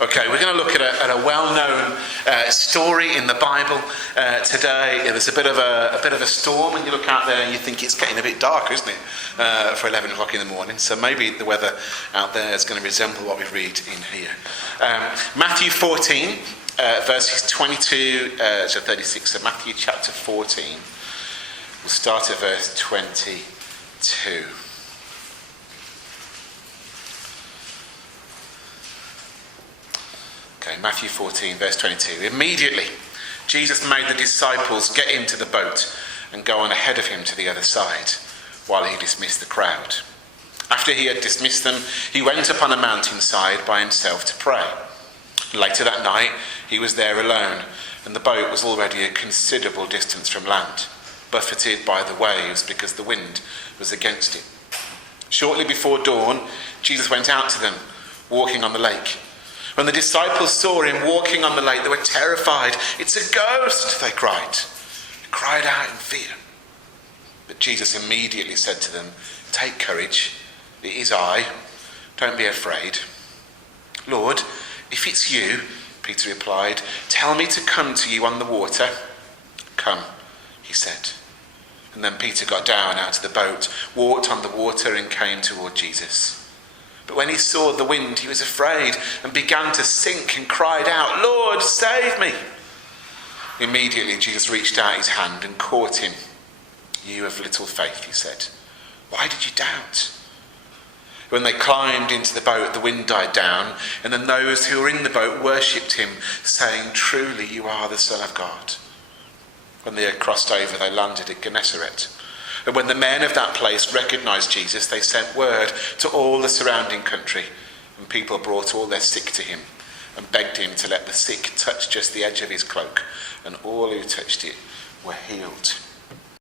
Okay, we're going to look at a well-known story in the Bible today. There's a bit of a storm, and you look out there and you think it's getting a bit darker, isn't it, for 11 o'clock in the morning? So maybe the weather out there is going to resemble what we read in here. Matthew 14, verses 22 to 36. So Matthew chapter 14. We'll start at verse 22. Okay, Matthew 14, verse 22. Immediately, Jesus made the disciples get into the boat and go on ahead of him to the other side, while he dismissed the crowd. After he had dismissed them, he went up on a mountainside by himself to pray. Later that night, he was there alone, and the boat was already a considerable distance from land, buffeted by the waves because the wind was against it. Shortly before dawn, Jesus went out to them, walking on the lake. When the disciples saw him walking on the lake, they were terrified. "It's a ghost," they cried. They cried out in fear. But Jesus immediately said to them, "Take courage, it is I. Don't be afraid." "Lord, if it's you," Peter replied, "tell me to come to you on the water." "Come," he said. And then Peter got down out of the boat, walked on the water, and came toward Jesus. But when he saw the wind, he was afraid and began to sink and cried out, "Lord, save me." Immediately Jesus reached out his hand and caught him. "You of little faith," he said, "why did you doubt?" When they climbed into the boat, the wind died down, and then those who were in the boat worshipped him, saying, "Truly you are the Son of God." When they had crossed over, they landed at Gennesaret. And when the men of that place recognized Jesus, they sent word to all the surrounding country, and people brought all their sick to him and begged him to let the sick touch just the edge of his cloak, and all who touched it were healed.